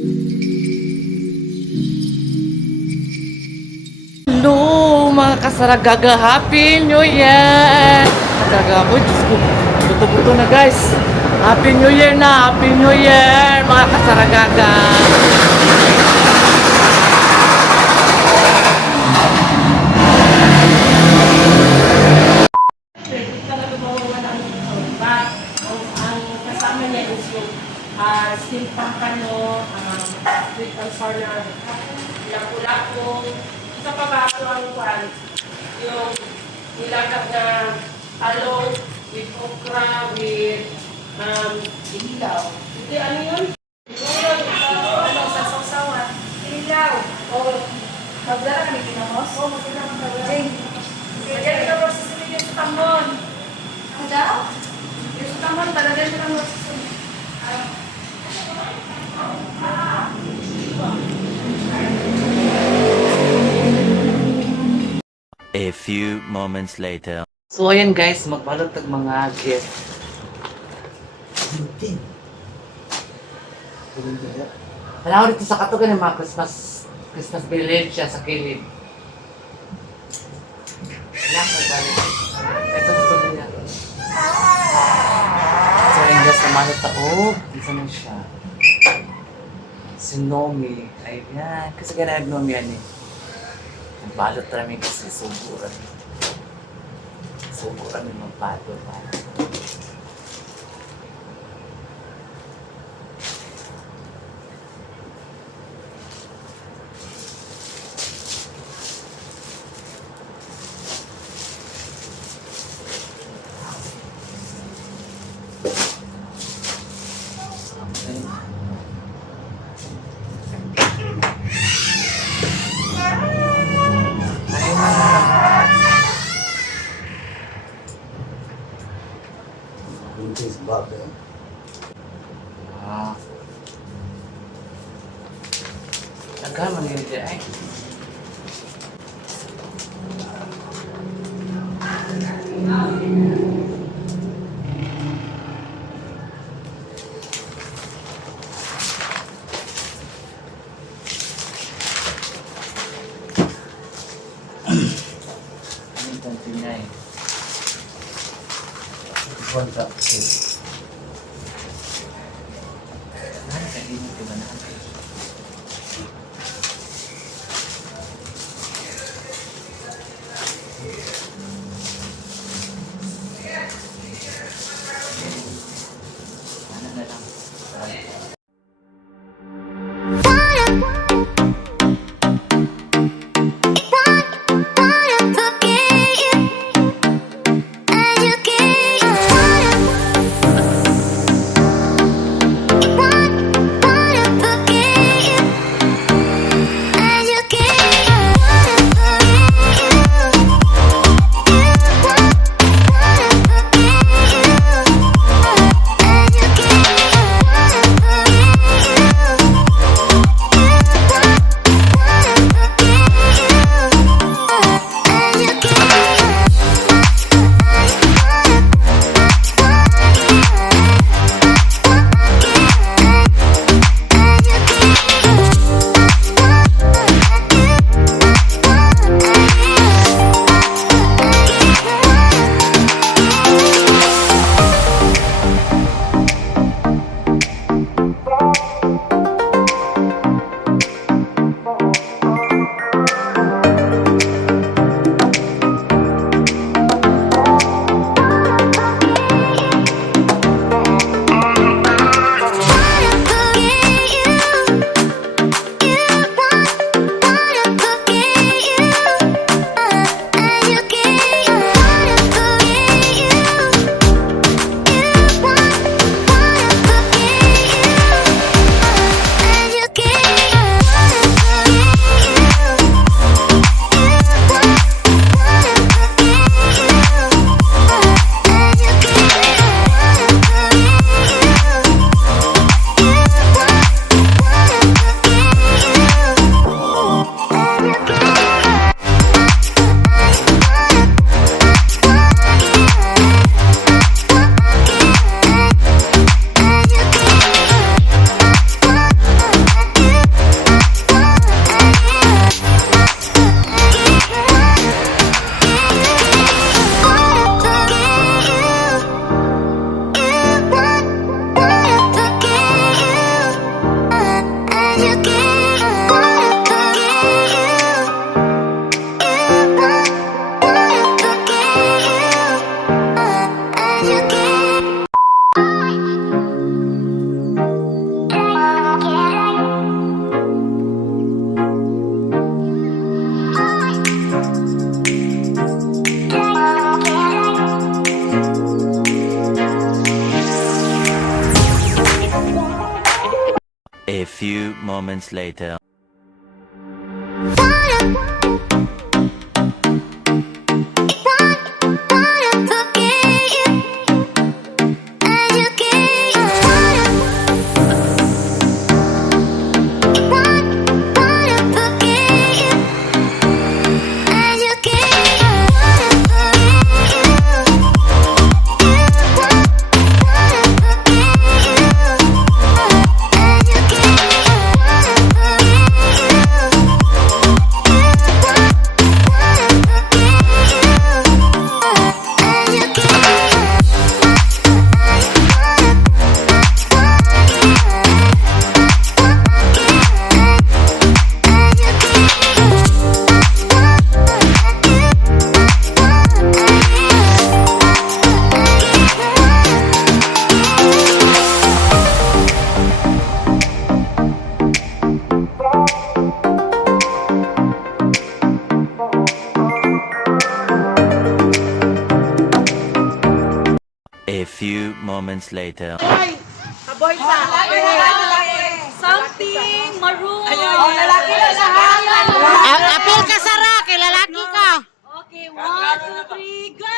Hello, mga kasaragaga. Happy New Year! Kasaraga po, Diyos ko. Buto-buto na, guys. Happy New Year na. Happy New Year, mga kasaragaga. Ang kasama niya is yung steamed pampano, sweet and sour na lapu-lapu. Isa pa ba ito ang kwan? Yung nilagap na talong with okra, with ilaw. Hindi, ano yun? Ano, sa sausawan. Ilaw. O, magdala kami kinamos? O, magdala kami kinamos. Kaya kinamos sa sila yung tamon. Ano daw? Yung tamon, talaga yung tamon sa sila. A few moments later. So ayan guys, magbalot tag mga gift. Alam dito sa katugan ng mga Christmas village siya sa kilid. Alam ko balik. Ito gusto niya. So ayan guys, namanot ako. Isa na siya. Si Nomi. Ayan. Kasi ganag Nomi yan eh. Balot namin kasi suburan. Suburan namin magbato pa. Nagkaman yun dyan ay. Anong tanti na eh? One cup tea. Ano ka din ito ba natin? A few moments later. A few moments later. Something maroon. Apil ka Sara, kay lalaki ka. Okay, 1, 2, 3, go!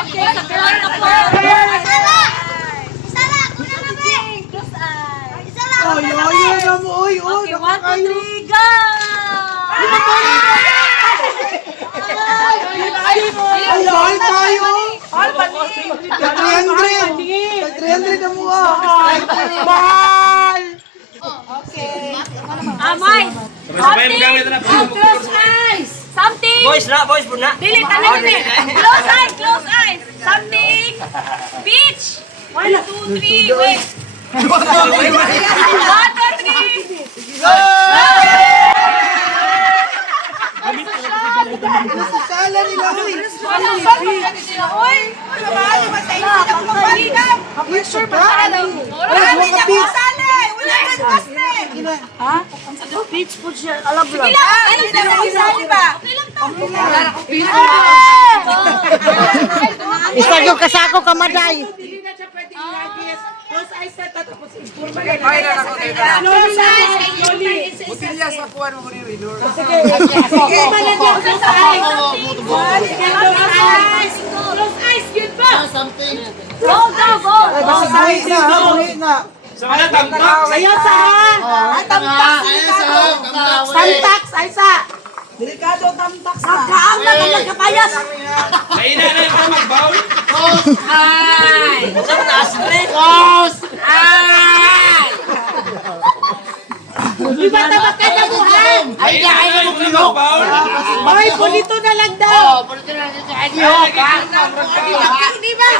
Okay, sa floor na po. Close eyes. Okay, 1, 2, 3, go! Ay, mahal tayo! 300 na mo mahal! Amay! Something! Close eyes! Something! Boys po na. Dili, tanan na Close eyes! Close eyes! Something! Beach! 1, 2, 3, wait! 1, 2, 3! Sala nila, uy! Picture ba? Beach po siya, alam mo lang. Isagyo kasako kamaday. Close eyes na tapos Butilya sa kuwan mo ni Ridor. Close eyes! Yun ba? Go, go, go! Buhay na! Sa mga tampak. Ayaw sa ha! Tamtax, ay sa! Delikado tamtax na! Nagkaam na nagkapayas! Kaina na yung mga magbawl. Iba tabat ka na buhay! Kaina na yung mga magbawl. Ay, pulito na lang daw! Di ba?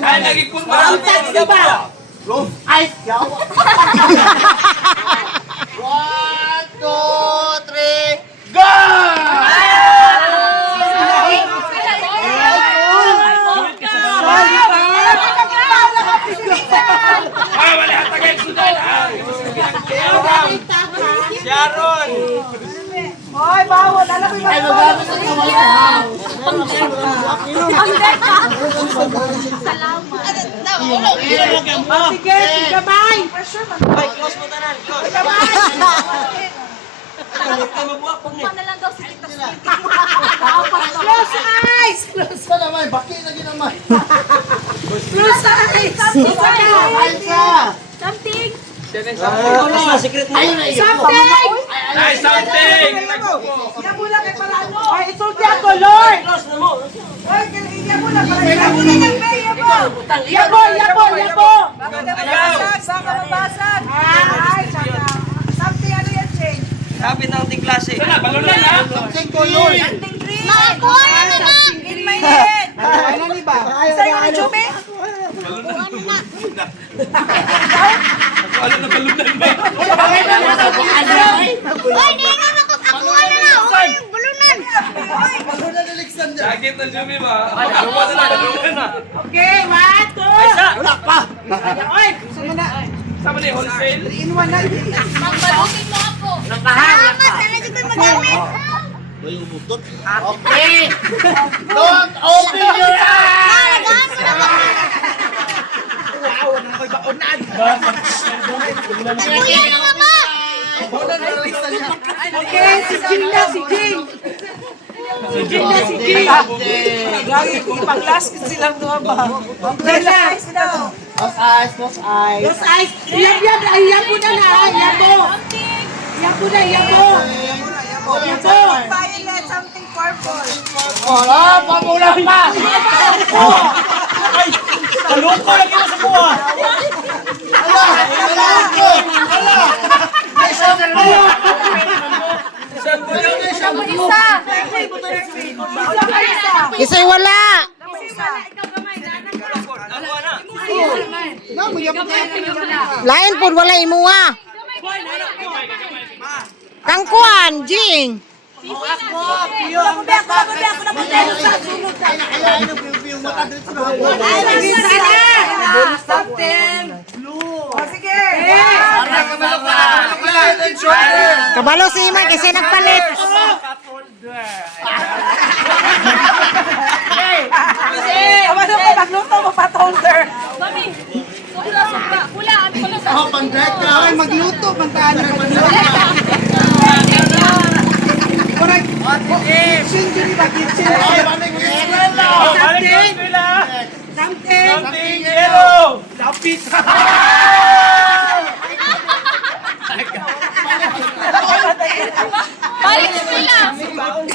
Ay, lagi kong Tamtax, di ba? Ay, wala hata kayo sudan. Sharon. Ay, bawal! Alam mo yung sige, gamay! Ay, close mo tanan. Close. Kuha na lang daw si Tita Sweet. Close eyes! Close eyes! Something! Something! Ay, something. Yabula kay Parano! Ay, isulti ako, Lord! Close na mo. Ay, yabula para yabula ng may yabo! Yabo, yabo, yabo! Saka mabasag! Ay, saka. Something ano yan, Jane? Sabi ng ating klase. Sana, balon na lang. Something color! Something green! Makakuha na naman! In my head! Ano ni ba? Sa'yo ni Jumi? Ano na balunan ba? Hoy, di nga nakakuha na na. Hoy, bulunan. Sakit na Jumi ba? Balunan na, balunan na. Okay, 1, 2! Ay, sa. Oy, sama na. Sama na yung wholesale. 3-in-1 na. Magbalutin mo ako! Salamat, sana di ko magamit. Okay. Don't open your eyes. Kuya ng mama! Okay, si Jing na, si Jing. Si Jing na, si Jing. Lagi ipag-last silang doon ba? Okay na. Close eyes, close eyes. Los eyes. Iyan po na na. Iyan po. Iyan po na, iyan po. Iyan po. Violet, something purple. Wala, pamulang pa. Taloko lagi na sa buha. Isa'y wala! Lain po wala imuha. Kangkuan, Jing. Something blue. O sige. Kabalo si Iman kasi nagpalit. Ano ko, magluto mo pa, Tolder. Mami, pula, Oh, pandek ka. Ay, magluto, pantaan na magluto. Correct. Kitchen, yun ba? Kitchen. Balik ka sila. Something. Something yellow. Lapit. balik sila.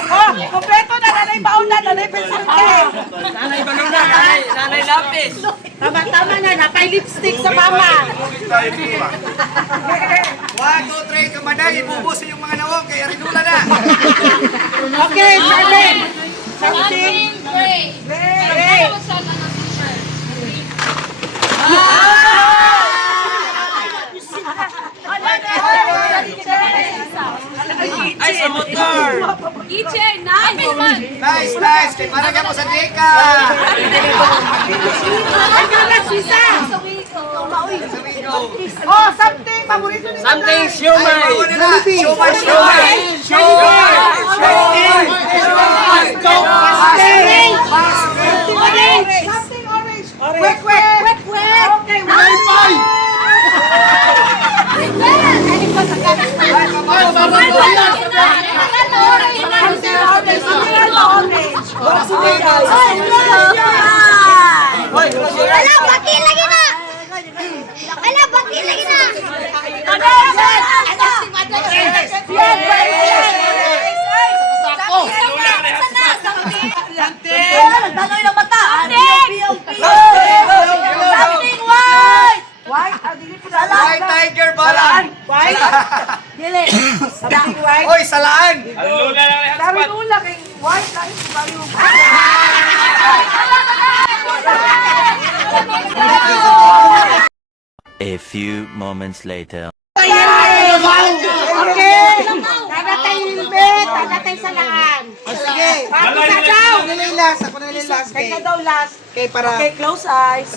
Oh, kompleto na, nanay baon na, nanay pencil case. Nanay balon na. Nanay lapis. Tama na, napay lipstick sa mama. 1, 2, 3, kamanay, ibubos yung mga nawong, kaya rinula na. Okay, seven. Something gray. Gray. Ay, sa motor. Kitchen, nice. Nice, nice, kaya parang ka mo sa deka. Oh, something, paborito ni Something siomay. Siomay, siomay. Something orange. Quick, quick. Okay, Wala, baki lagi na! Wala, baki lagi na! Something white. White? Ah, dili po White tiger balan. White? Dili. Something white. Oy, salaan. Alula lang ang Dari hotspot. nula kay white lang yung bayo. A few moments later. Okay. Tagatay limbit, tagatay sa laan. Sige. Pato sa daw. Ako nililas. Kay ka daw last. Okay, para. Okay, close eyes.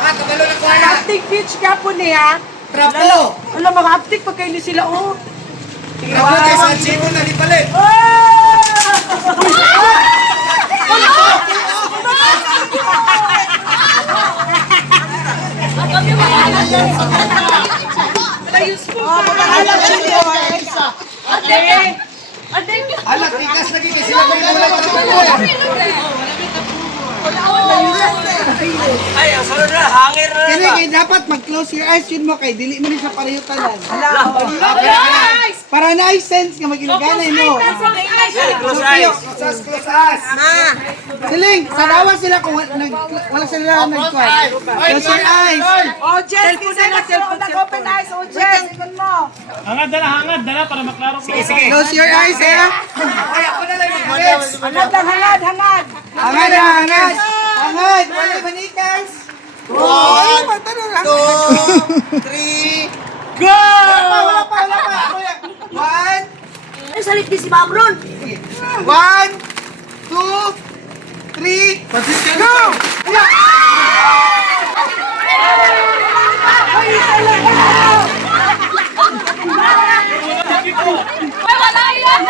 Ah, kabalo na ko na. Aptic beach ka po niya. Trapo. Wala, mga aptic pagkain ni sila, oh. Trapo kay San Simon na lipalit. Alat, tikas lagi kasi sila may mula pa Ay, ang sunod na, hangir na Kaya ba? kaya dapat mag-close your eyes yun mo kay dili mo rin siya pareho tanan. Para na sense nga mag-ilaganay mo. Close eyes. Close eyes. Siling, sarawa sila kung wala sila nag-quiet. Close your eyes. Oh, Jess, cellphone na cellphone. Open eyes, oh, Jess. Ikon mo. Hangad dala para maklaro. Sige, Close your eyes, eh. Ay, ako na lang mag-malis. Hangad lang, hangad, hangad. Hangad, hangad. Hangad, wala banikas. 1, 2, 3, Go! wala pa. 1, Ay, salit di si Babron. 1, 2, 3, go! Ay, wala yan.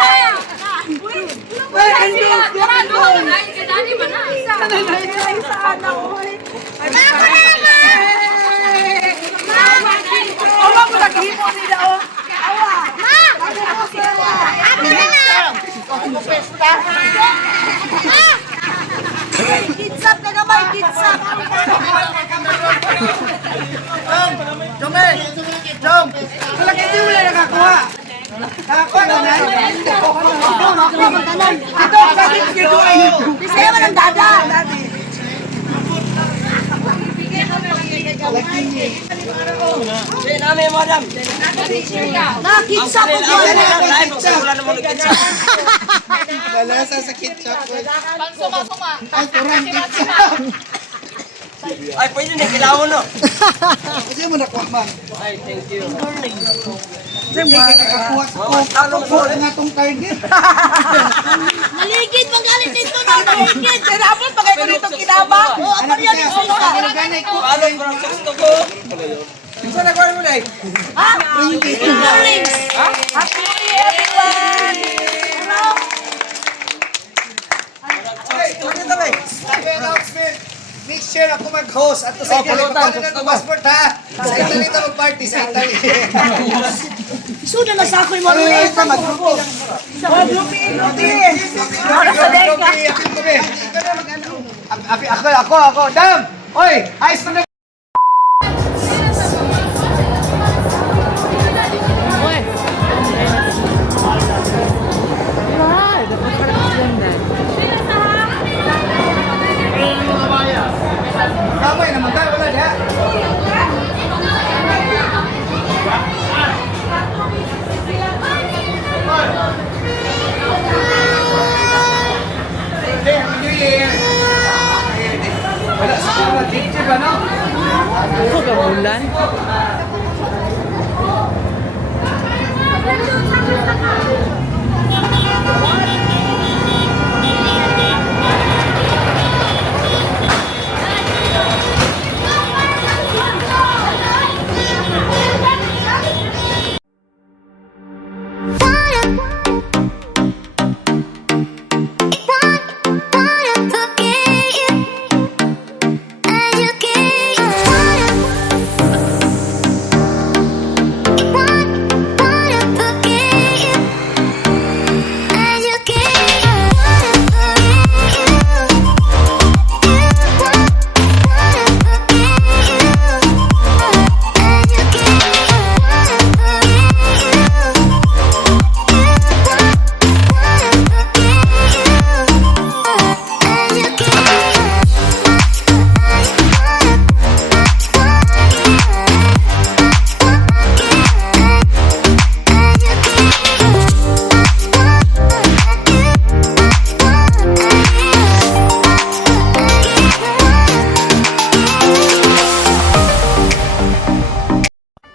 Awa mo naghimo nila oh. Awa. Ate na na! Kitsap na gamay, kitsap. Jom! Wala kasi wala nakakuha. Nakakuha na na. Ito, kasi ito ay. Bisaya mo ng dada. Namin, madam. Kitsap mo Wala naman nag-kitsa. Balasa sa ketchup. Ay, pwede na kilawon, no? Kasi mo nakuha man. Ay, thank you. Kasi mo kakakuha sa kuha nga tong target. Maligid, magalit dito na, maligid. Dapat pagay ko dito kinabang. Ano kasi ako sa organic ko. Paano ko ang gusto ko? Gusto na kuha mo na eh. Good morning. Happy New Year, everyone! Hello! Okay, ano ito ba? Happy announcement. Next year ako mag-host at sa Italy. Pagkano na ng passport ha? Sa Italy na mag-party sa Italy. Suda na sa ako'y marulit. Mag-grupo. Ako. Dam! Oy! Ayos na. Kamay naman tayo. Wala diha. Happy New Year! Wala sa mga teacher ba, no?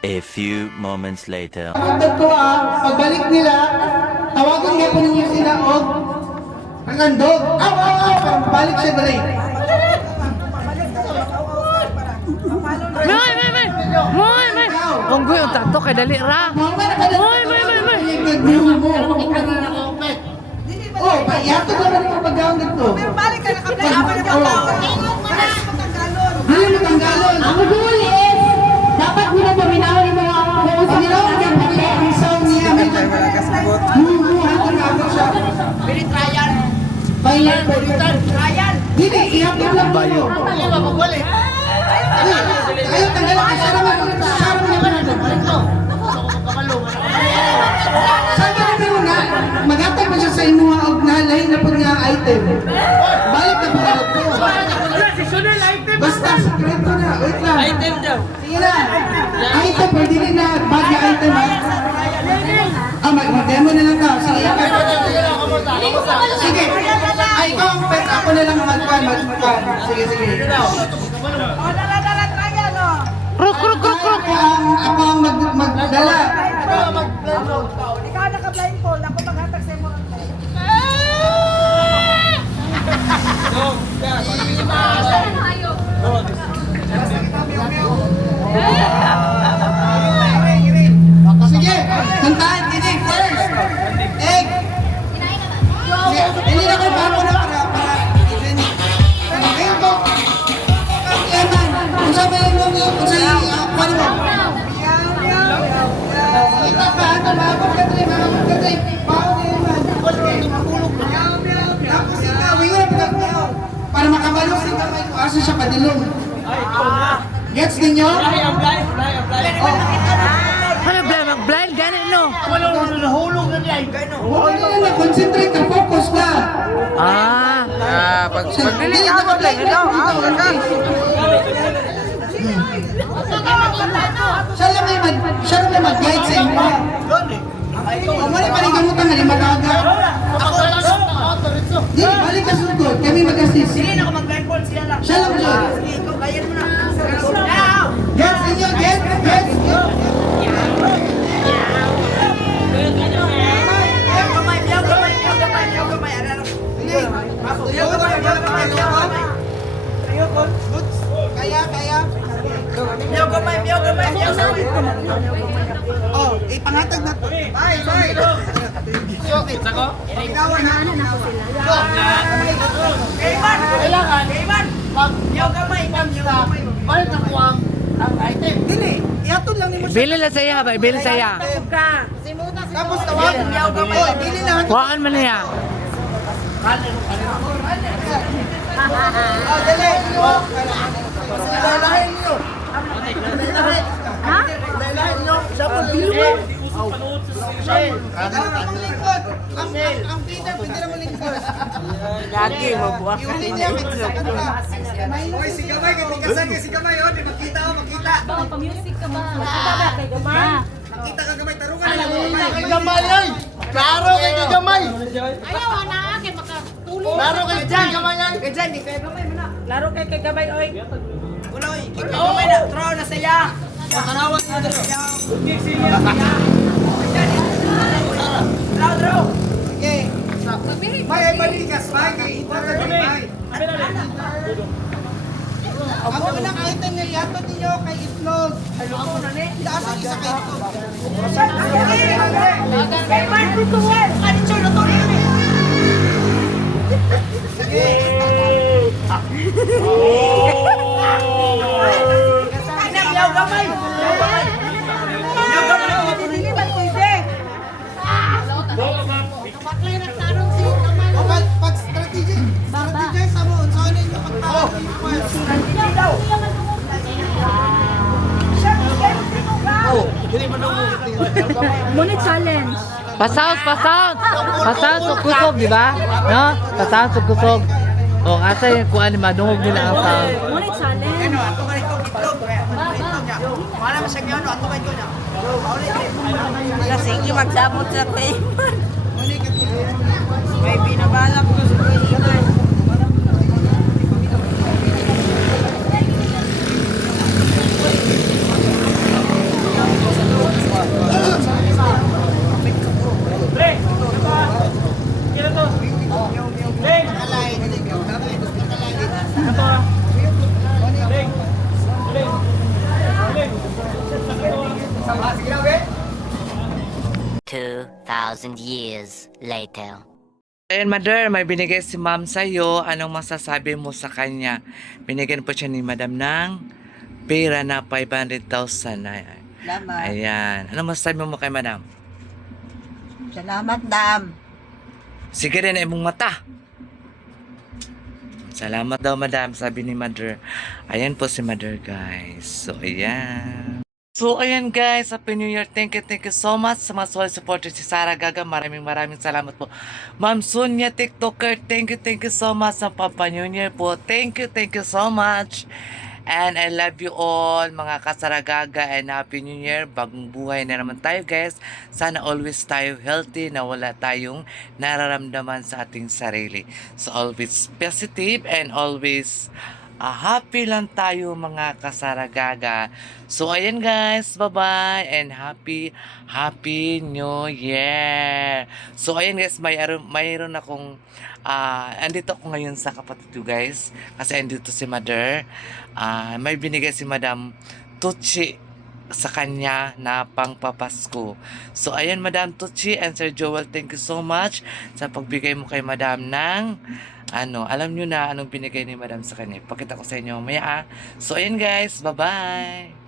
A few moments later. Pagkat ko pagbalik nila, tawagan nga po ninyo sila og ang andog. Balik siya dali. Onggoy, ang tato kay dali ra. Moy. Oh, yato ba naman ang pagkaon dito? Pero balik ka na kapit. Ako na pagkaon. Dili mo tanggalon. Ang huli is, dapat nila paminahon yung mga Panginoon, ang sound niya, may humuhatin na ako siya. Very trial. Bayan po dito. Trial. Dili, ihapon lang bayo. Ayaw tanggalon. Ay, sarang naman ito. Sabi na pero na, magatag pa siya sa imuha og nalahin na po nga item. Balik na po ito. Basta, sekreto na. Wait lang. Item daw. Sige na. Item, pwede rin na bagay item ha. Mag-demo na lang daw. Sige. Sige. Ay, ikaw ang pet. Ako na lang mag-pan. Sige. O, dala-dala trial, o. Ako ang magdala. Ikaw naka-blindfold. Ako maghatag sa mo. Sige. Kantahan. Dinig first. Egg. kabalo si kamay ko asa siya kadilong. Gets ninyo? Ano ba, mag-blind ganit no? Wala na, concentrate ka, focus ka. Pag delete ako mag-blind, ano? Siya lang may mag-guide sa inyo. Kung wala panigamutan nga, di magaga. Di, balik ka sugod, kami mag-assist. Siya lang dyan. Gets ninyo, gets? Oh, ipangatag na to. Bye. Bili lang saya ba? Bili saya. Tapos tawag. Oh, bili na. Kuhaan man niya. Dali. Lalahin niyo. Lalahin niyo. Siya po, biluan. Ang lingkod. Ang Peter na mo lingkod. Lagi, mabuha ka. Iulit niya, Oy, si Gamay, katikasan niya si Gamay, oh. Di magkita. Pa-music ka ba? Makita ka Gamay, tarungan na lang Gamay. Gamay, ay! Klaro kay Gamay! Ayaw, anak. Kaya makatulong. Klaro kay Gamay, ay! Laro kay Gamay, oy. Uloy, kamay na. Throw na saya. Matanawas na dito. Throw! Sige. May ay balikas, may. May. Ako ng item niya, yato niyo kay Itlog. Ako na ni. Ilaasa isa kay Itlog. Kay Man Tutuan. Ano siya luto niyo ni? Sige. Yaw Gamay. Yaw Gamay. Hindi ba pwede? O pag strategize sa mo, saan ninyo pagtawag ng request? Muna challenge. Pasound sa kusog, di ba? No? Pasound sa kusog. O, asa yung kuhaan ni madungog nila ang sound. Muna challenge. Ato ka ito, itlog. Wala mo siya ngayon, ato ka ito niya. Kasi yung magdamot sa payment. May binabalak ko sa payment. Two 2,000 years later. Ayun, Mother, may binigay si Ma'am sa'yo. Anong masasabi mo sa kanya? Binigyan po siya ni Madam ng pera na 500,000. Salamat. Ayan. Anong masasabi mo kay Madam? Salamat, Dam. Sige rin ay mong mata. Salamat daw, Madam, sabi ni Mother. Ayan po si Mother, guys. So, ayan. So, ayan guys, Happy New Year. Thank you so much sa mga solid supporters si Sarah Gaga. Maraming salamat po. Ma'am Sonia, TikToker, thank you so much sa Papa New Year po. Thank you so much. And I love you all, mga kasaragaga, and Happy New Year. Bagong buhay na naman tayo, guys. Sana always tayo healthy, na wala tayong nararamdaman sa ating sarili. So, always positive and always happy lang tayo, mga kasaragaga. So, ayan guys, bye-bye and happy New Year. So, ayan guys, mayroon akong andito ako ngayon sa kapatid ko, guys, kasi andito si Mother. May binigay si Madam Tucci sa kanya na pangpapasko. So, ayan, Madam Tucci and Sir Joel, thank you so much sa pagbigay mo kay Madam ng alam nyo na anong binigay ni Madam sa kanya. Pakita ko sa inyo mamaya. So, ayan guys, bye-bye!